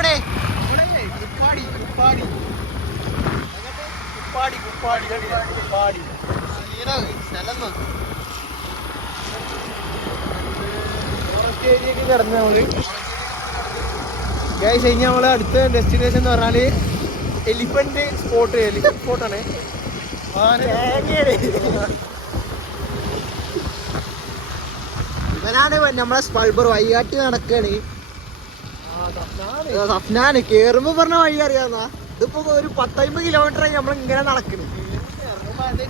പോണേ? കിടന്ന് നമ്മള് നമ്മള് അടുത്ത ഡെസ്റ്റിനേഷൻ എന്ന് പറഞ്ഞാല് എലിഫന്റ് സ്പോട്ടാണ്. ഇവനാണ് നമ്മളെ സ്പൾബർ വൈകാട്ടി നടക്കാണ്. സഫ്നാന് കേറുമ്പോ പറഞ്ഞ വഴി അറിയാവുന്ന ഇതിപ്പോ ഒരു 10-50 കിലോമീറ്റർ നമ്മളിങ്ങനെ നടക്കണ്. ഇറങ്ങുമ്പോ ആദ്യം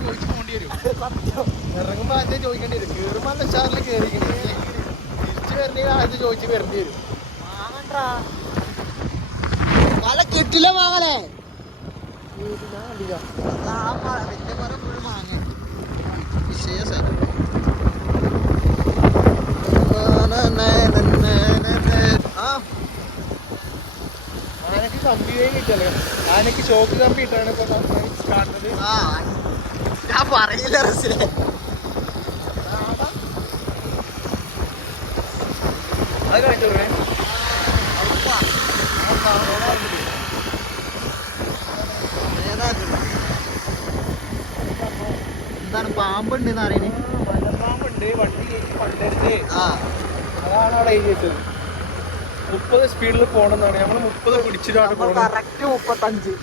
ചോദിക്കേണ്ടി വരും. കേറുമ്പോ നല്ല ഉഷാറിൽ കേറിക്കണേ. തിരിച്ചു വരണമെങ്കിൽ ആദ്യം ചോദിച്ച് വരേണ്ടി വരും. മല കിട്ടില്ല മാങ്ങലേ. ആനക്ക് കമ്പി കിട്ടല്ലേ? ആനക്ക് ഷോക്ക് കമ്പി ഇട്ടാണ് ഇപ്പൊ കാണുന്നത്. ഞാൻ പറയില്ല റസിലെ. അത് കാണിച്ചോ. എന്താണ് പാമ്പുണ്ട് അറിയണേ? മലപ്പാമ്പുണ്ട്. വണ്ടി കയറ്റി കൊണ്ടരുത്. അതാണ് അവിടെ എഴുതി വെച്ചത്. 30 സ്പീഡിൽ പോണെന്നാണ്. നമ്മള് 30 പിടിച്ചിട്ടാണ് പോകുന്നത്. കറക്റ്റ് 35.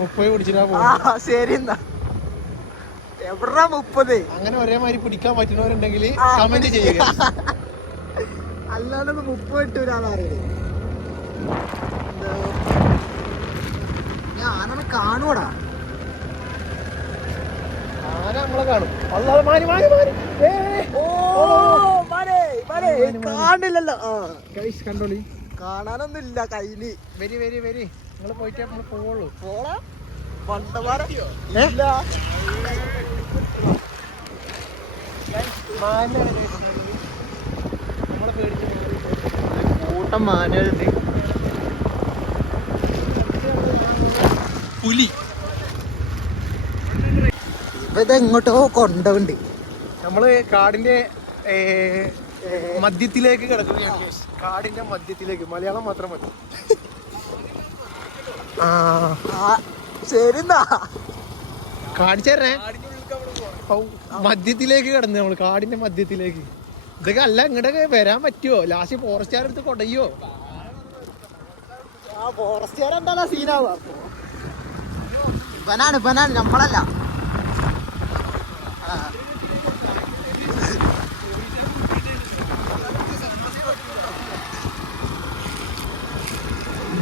30 പിടിച്ചിട്ടാ പോകുന്നത്. ശരി എന്നാ എവിടാ 30? അങ്ങനെ ഒരേമാതിരി പിടിക്കാൻ പറ്റുന്നവരുണ്ടെങ്കിൽ കമന്റ് ചെയ്യുക. അല്ലാണ്ട് 30 കിട്ടൂലെന്ന് അറിയില്ലേ? ഞാനൊന്ന് കാണൂടാ. ആന നമ്മളെ കാണും. കാണില്ലല്ലോ. കണ്ടോളി. കാണാനൊന്നും ഇല്ല കയ്യില്. വരി നിങ്ങള് പോയിട്ട് നമ്മള് പോവുള്ളൂ. പോളാ നമ്മളെ പേടിച്ച് കൂട്ടം മാനുണ്ട്. പുലി. ഇപ്പൊ ഇതെങ്ങോട്ടോ കൊണ്ടുണ്ട്. നമ്മള് കാടിന്റെ മധ്യത്തിലേക്ക് കിടക്കുകയാണ്. കാടിന്റെ മധ്യത്തിലേക്ക്. മലയാളം മാത്രം മതി. ശരിന്നാ കാണിച്ചേ. മധ്യത്തിലേക്ക് കിടന്നു നമ്മള്. കാടിന്റെ മധ്യത്തിലേക്ക്. ഇതൊക്കെ അല്ല ഇങ്ങോട്ടൊക്കെ വരാൻ പറ്റുമോ? ലാസ്റ്റ് ഫോറസ്റ്റുകാർ എടുത്ത് കൊടയോ? ഫോറസ്റ്റുകാർ എന്താ സീനാവുക? ഇവനാണ് നമ്മളല്ല.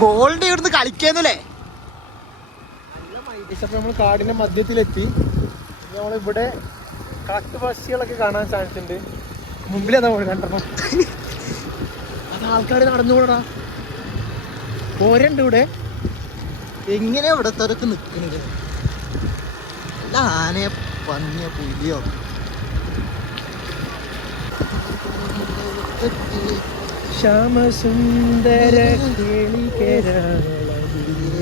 ഗോൾഡ് ഇവിടുന്ന് കളിക്കുന്നല്ലേ? നമ്മൾ കാടിന്റെ മധ്യത്തിലെത്തി. നമ്മളിവിടെ കാട്ടുപക്ഷികളൊക്കെ കാണാൻ ചാൻസ് ഉണ്ട്. മുമ്പിലേതാ കണ്ടോ? അത് ആൾക്കാർ നടന്നുകൂടാ. പോരണ്ട് ഇവിടെ. എങ്ങനെയാ ഇവിടത്തോരൊക്കെ നിക്കണത്? അല്ല ആനയെ പന്നിയോ പുലിയോ? ശ്യാമസുന്ദര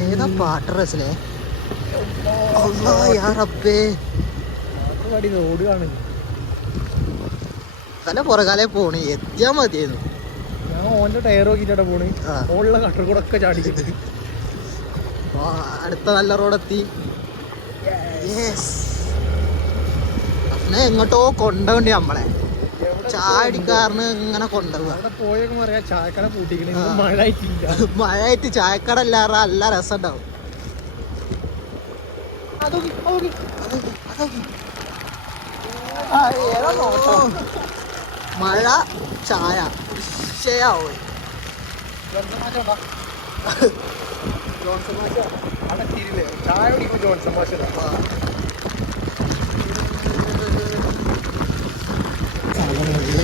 ഏതാ പാട്ട് റസിലെ? റോഡ് കാണുന്നു. തല പുറകാലെ പോണേ. എത്തിയാ മതിയായിരുന്നു. ഞാൻ ഓന്റെ ടയർ നോക്കിട്ടാ പോണ്. ഓളുള്ള കട്ടർ കൂടെ ഒക്കെ ചാടിച്ചിട്ട് അടുത്ത നല്ല റോഡെത്തി. എങ്ങോട്ടോ കൊണ്ടുപോണ്ടി നമ്മളെ. ചായടിക്കാരന് ഇങ്ങനെ കൊണ്ടുപോവുക. അവിടെ പോയൊക്കെ പറയാ ചായക്കട പൂട്ടിക്കണ. മഴ ആയിട്ടില്ല. മഴയായിട്ട് ചായക്കട ഇല്ലാറ നല്ല രസം ഉണ്ടാവും. മഴ ചായ വിഷയാവും. ചായ കുടിക്കുമ്പോ ജോൺസൺ മാഷ.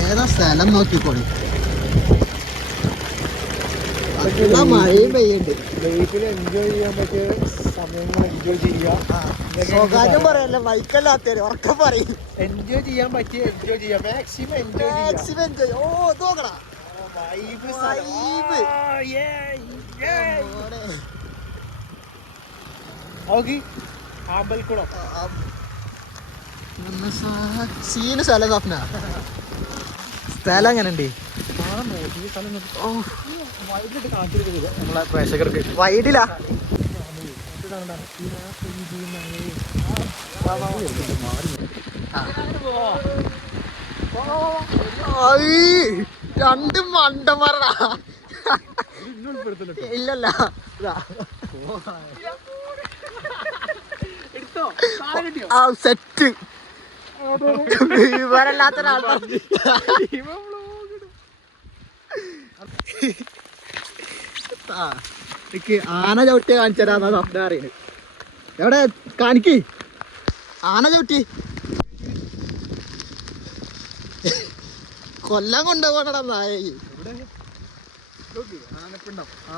ഏതാ സ്ഥലം നോക്കിക്കോളി. മഴയും പെയ്യുണ്ട്. ലൈഫിൽ എൻജോയ് ചെയ്യാൻ പറ്റിയ സമയങ്ങൾ എൻജോയ് ചെയ്യുക. സ്വകാര്യം പറയല്ല, മൈക്കല്ലാത്തേ ഉറക്കം പറയും. എൻജോയ് ചെയ്യാൻ പറ്റിയ എൻജോയ് ചെയ്യാം. Maximum enjoy. ഓ നോക്കടാ ആമ്പൽക്കുളം. സീന് സ്ഥലം സ്വപ്ന. സ്ഥലം എങ്ങനെ ഉണ്ട്? നമ്മളെ പ്രേക്ഷകർക്ക് വൈഡിലാ രണ്ട് മണ്ടന്മാരടാ ഇല്ലല്ല ആ സെറ്റ് വിവരല്ലാത്ത ആന ചവിട്ടിയ കാണിച്ചരാന്നാ സ്വപ്നം അറിയുന്നത്. എവിടെ കാണിക്ക് ആന ചവിട്ടി കൊല്ലം കൊണ്ടുപോകണടാ നായ.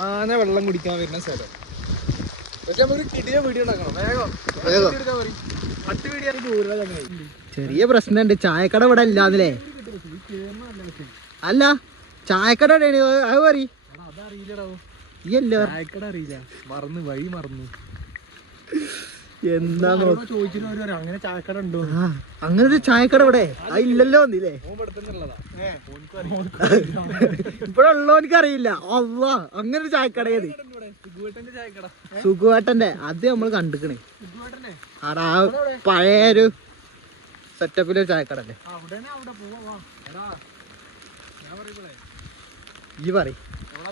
ആന വെള്ളം കുടിക്കാൻ വരുന്ന സ്ഥലം. പക്ഷെ നമുക്ക് കിടിയ വീഡിയോ ഉണ്ടാക്കണം വേഗം. ചെറിയ പ്രശ്നമുണ്ട്, ചായക്കട ഇവിടെ ഇല്ലാന്നില്ലേ? അല്ല ചായക്കട അത് പറ. ചായക്കട അറിയില്ല, മറന്നു, വഴി മറന്നു. എന്താ ചോദിച്ചിട്ട് അങ്ങനെ ചായക്കട ഉണ്ടോ? അങ്ങനെ ഒരു ചായക്കട ഇവിടെ ഇല്ലല്ലോ ഒന്നില്ലേ? ഇവിടെ ഉള്ളവനിക്ക് അറിയില്ല. അള്ളാ അങ്ങനെ ഒരു ചായക്കട ഏത്? സുഖുവേട്ടന്റെ അത് നമ്മൾ കണ്ടിക്കണേ. ആടാ പഴയൊരു സെറ്റപ്പിലൊരു ചായക്കട അല്ലേ? ഈ പറ.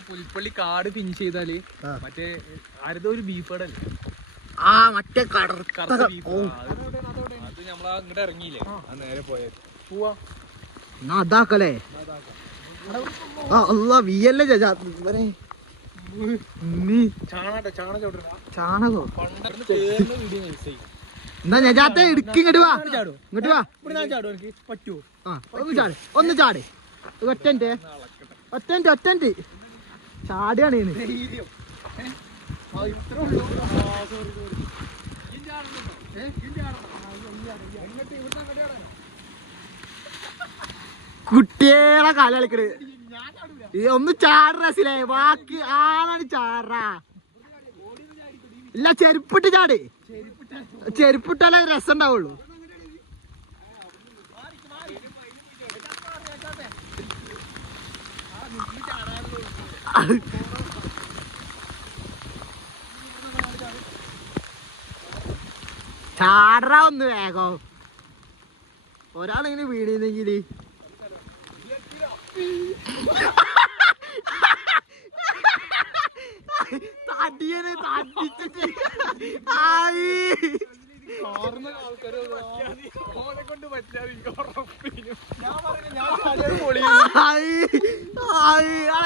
പുൽപ്പള്ളി കാട് ഫിനിഷ് ചെയ്താല് മറ്റേ ആരതോ ഒരു ബീഫ് കടല്ലേ? ആ മറ്റേ കടർത്ത ബീഫ്. അത് നമ്മളാ ഇങ്ങോട്ട് ഇറങ്ങിയില്ലേ, നേരെ പോയത് പോവാ. എന്നാ അതാക്കല്ലേ? അല്ലാ വിയല്ലേ ചാണകോ? എന്നാ ഞജാത്തെ ഇടുക്കി ഇങ്ങോട്ട് വാ, ഇങ്ങോട്ട് വാ. പറ്റുമോ? ഒന്ന് ചാട് ഒറ്റൻ്റെ ചാടിയാണ്. കുട്ടികളെ കാല കളിക്കണ്. ഒന്ന് ചാടറസിലേ, ബാക്കി ആളാണ് ചാടാ. ഇല്ല ചെരുപ്പിട്ട് ചാട്, ചെരുപ്പിട്ടാലേ രസം ഉണ്ടാവുള്ളൂ. ചാടറ ഒന്ന് വേഗം. ഒരാളിങ്ങനെ വീണിരുന്നെങ്കില് തടിയനെ തടിച്ചിട്ട്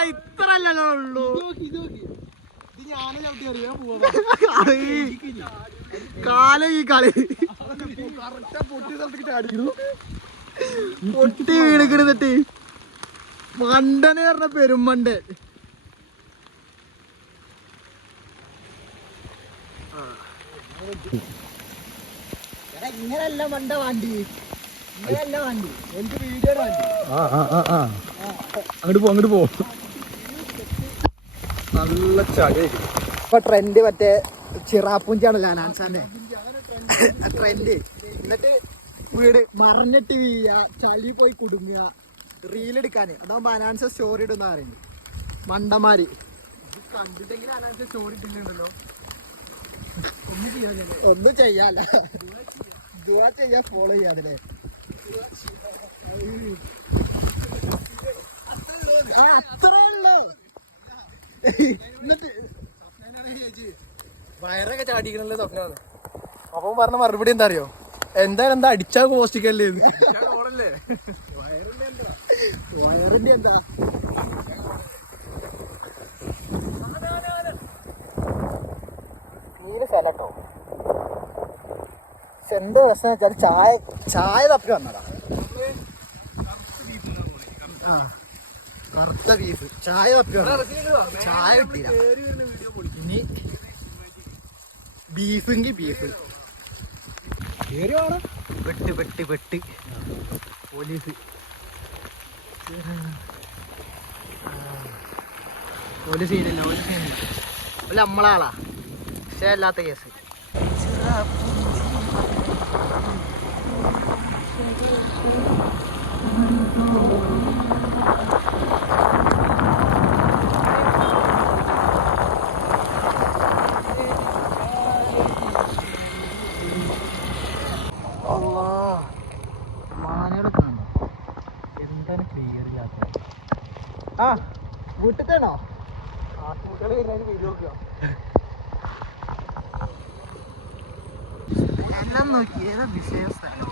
ഇത്ര അല്ലല്ലോ ഉള്ളൂ. കാല ഈ കളി പൊട്ടി വീണിക്കിടുന്നിട്ട് മണ്ടന് പറഞ്ഞ പെരുമണ്ടൻ. ഇങ്ങനല്ല മണ്ട വണ്ടി, ഇങ്ങനല്ല വണ്ടി, എനിക്ക് വീഡിയോയുടെ വണ്ടി. അങ്ങോട്ട് പോ. നല്ല ചളി. ഇപ്പൊ ട്രെൻഡ് മറ്റേ ചിറാപ്പൂഞ്ചാണല്ലോ അനാൻസാന്റെ ട്രെൻഡ്. എന്നിട്ട് വീട് മറിഞ്ഞിട്ട് വീഴുക, ചളി പോയി കുടുങ്ങുക, റീലെടുക്കാന്. അതാകുമ്പോ അനാൻസ സ്റ്റോറി ഇടുന്ന പറയുന്നത് മണ്ടന്മാര്. കണ്ടിട്ടെങ്കിലും അനാൻസ സ്റ്റോറി ഇട്ടിട്ടുണ്ടല്ലോ. ഒന്നും ചെയ്യാല്ല, ദുആ ചെയ്യാ, ഫോളോ ചെയ്യാതില്ലേ? അത്രേ ഉള്ളൂ. എന്നിട്ട് വയറൊക്കെ ചാടിക്കണല്ലേ സ്വപ്നാണ്. അപ്പം പറഞ്ഞ മറുപടി എന്താ അറിയോ? എന്താ അടിച്ചാ പോസ്റ്റിക്കല്ലേ? വയറിന്റെ എന്താ നീല സ്ഥലട്ടോ. എന്താ പ്രശ്നം വെച്ചാൽ ചായ തപ്പി വന്നതാ. ആ കറുത്ത ബീഫ് ചായ തപ്പി വന്നതാ. ചായ കിട്ടിയില്ല. ഇനി ബീഫെങ്കിൽ ബീഫ്. വെട്ട് പോലീസ് സീനില്ല, ഓല് നമ്മളാളാ, പക്ഷേ അല്ലാത്ത കേസ്. വീട്ടിട്ടാണോ? എല്ലാം നോക്കി ഏതാ വിഷയം സ്ഥലം.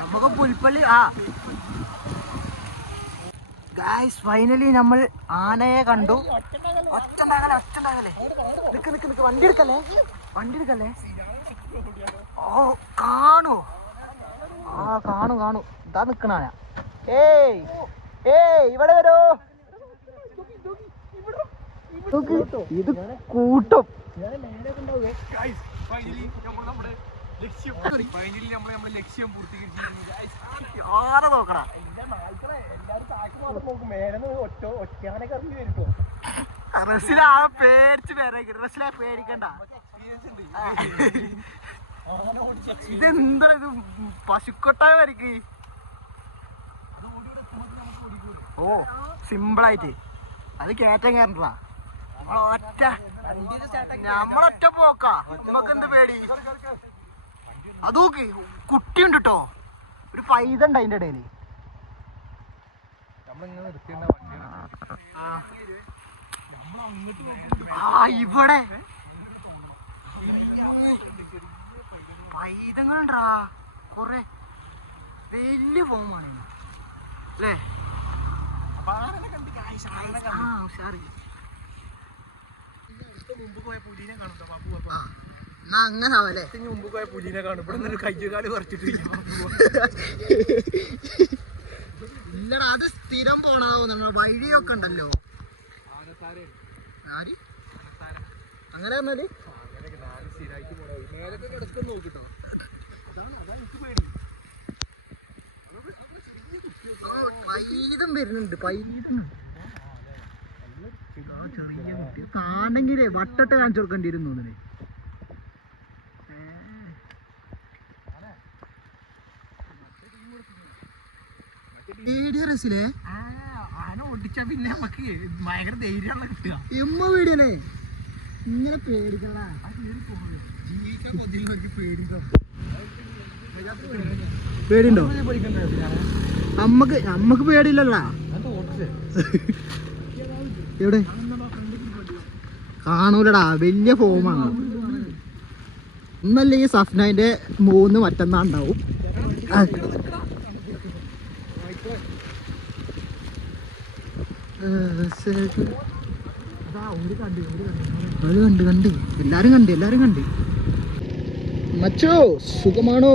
നമുക്ക് പുൽപ്പള്ളി ഗായ്സ് ഫൈനലി നമ്മൾ ആനയെ കണ്ടു. ഒച്ചുണ്ടാകലേ നിക്ക് വണ്ടി എടുക്കല്ലേ. ഓ കാണൂ ഇതാ നിക്കണ ആന. ഏയ് ഇവിടെ വരൂ. ഇത് കൂട്ടം. ആന നോക്കണ പേടിക്കണ്ട. ഇതെന്താ ഇത് പശുക്കൊട്ടായ വരക്ക്. ഓ സിമ്പിളായിട്ട് അത് കയറ്റം കയറണ്ട. നമ്മളൊറ്റ പോക്കാ. നമുക്ക് എന്ത് പേടി? അത് നോക്ക് കുട്ടിയുണ്ട് കേട്ടോ. ഒരു പൈതുണ്ട് അതിന്റെ ഇടയില്. ഇവിടെ പൈതങ്ങളുണ്ടാ കൊറേ. വലിയ ഫോമാണ് അല്ലേ? അങ്ങനാവല്ലേ? മുമ്പ് പോയ പുലിനെ കാണും. ഇവിടെ കയ്യുകാല് പറിച്ചിട്ട് ഇല്ലടാ, അത് സ്ഥിരം പോണാവുന്ന വഴിയൊക്കെ ഉണ്ടല്ലോ. അങ്ങനെ പറഞ്ഞാല് പൈതം വരുന്നുണ്ട്. കാണെങ്കിലേ വട്ടട്ട് കാണിച്ചു കൊടുക്കേണ്ടി വരും തോന്നുന്നു. ആന ഓടിച്ചാ പിന്നെ നമുക്ക് ഭയങ്കര ധൈര്യമാണ് കിട്ടുക. എമ്മ വീടിയല്ലേ ഇങ്ങനെ പേടിക്കണ. പേടിണ്ടോ? നമ്മക്ക് പേടിയില്ലല്ലോ. എവിടെ കാണൂലടാ, വലിയ ഫോമാണ്. ഒന്നല്ലെങ്കിൽ സഫ്നൈന്റെ 3 മറ്റന്നാ ഉണ്ടാവും. അത് കണ്ട് എല്ലാരും കണ്ട്. മച്ചോ സുഖമാണോ?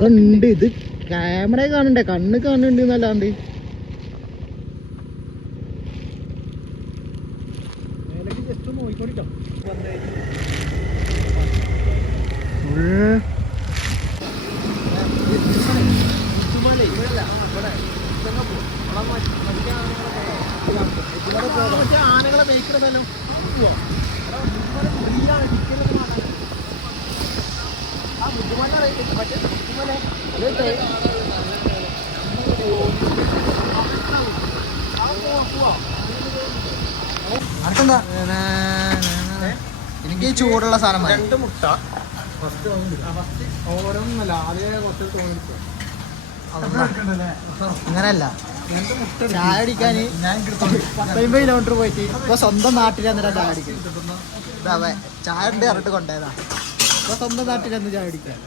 കണ്ട് ഇത് ക്യാമറ കാണണ്ടേ, കണ്ണ് കാണുന്നുണ്ട് എന്നല്ലാണ്ട്. ആനകളെ മേയ്ക്കണതല്ലോ. എനിക്ക് ചൂടുള്ള സാധനം 2 മുട്ട ഓരോന്നല്ല. അങ്ങനല്ല, ചായ അടിക്കാൻ 50 കിലോമീറ്റർ പോയിട്ട് ഇപ്പൊ സ്വന്തം നാട്ടിൽ വന്നിട്ടാ ചായ അടിക്കുന്നത്. അതെ, ചായ ഉണ്ട് ഇറട്ട് കൊണ്ടേതാ. ഇപ്പൊ സ്വന്തം നാട്ടിൽ വന്ന് ചായ അടിക്കാൻ.